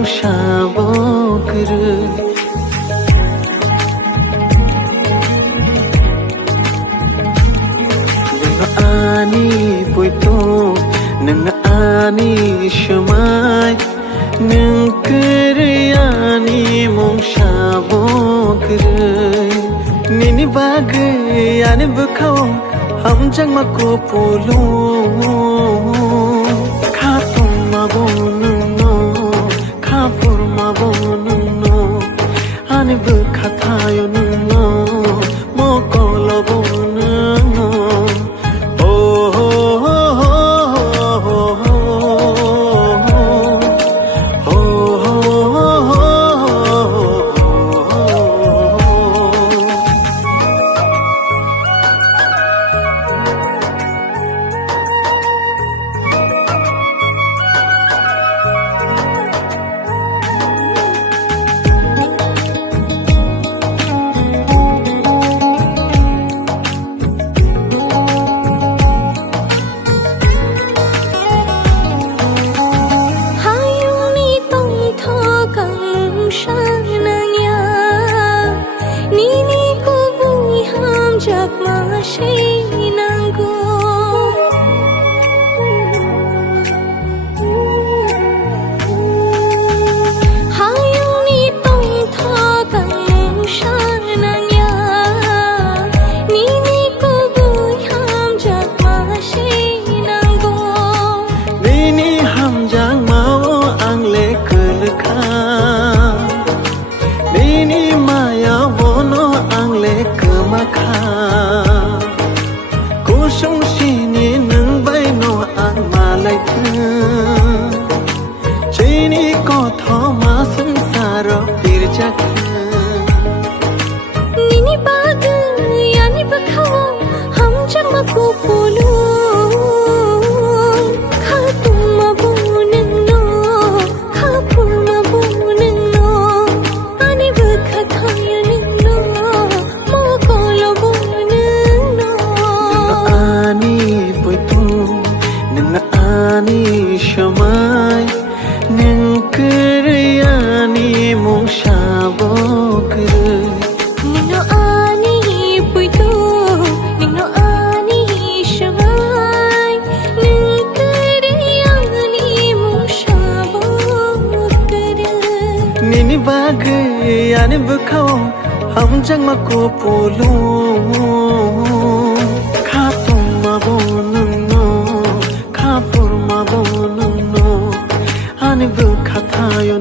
mong shabokre ani poito nang ani shamai nang kriani mong shabokre nini bag ani bukhau ham jang ma ko pulu kha tum ma bonu no kha pur ma bonu no ani bukha thayo no mo ko lo bonu no Nini bag yani bakhawo ham jang ma ko pulu kha tum ma bonu no kha pur ma bonu no ani bakha thayo no mo ko lo bonu no ani poitu nang ani shamai nang kriani mong shabokre nino ani puito nino ani shamai nang kriani mong shabokre nini bag ani bukhau ham jang ma ko pulu kha tum ma bonu no kha pur ma bonu no ani bukha thayo